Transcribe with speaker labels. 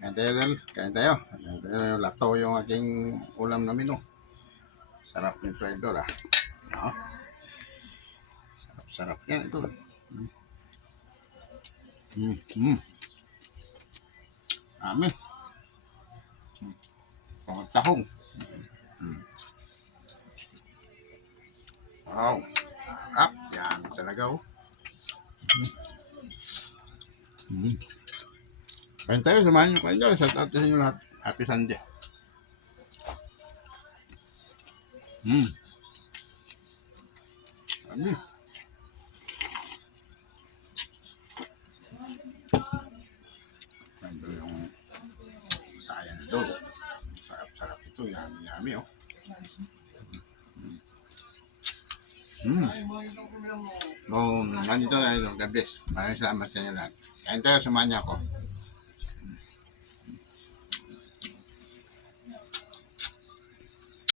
Speaker 1: Kain Del. Kain tayo. Kain. Lato yung aking ulam na menu. Sarap nito, Idol, ah. No? Sarap-sarap yan, Idol. Mm. Mm. Ami. Mm. Pangtahong. Mm. Wow. Sarap. Yan talaga, oh. Mm. Kain tayo, samahan nyo kayo dyan. Shout out sa inyo lahat. Happy Sunday. Hmm. Ano? Na doon. Sarap-sarap ito. Yummy-yummy, oh. Hmm. Oh, nandito na ito. God bless. Maraming salamat sa inyo lahat. Kain tayo, niyo ako.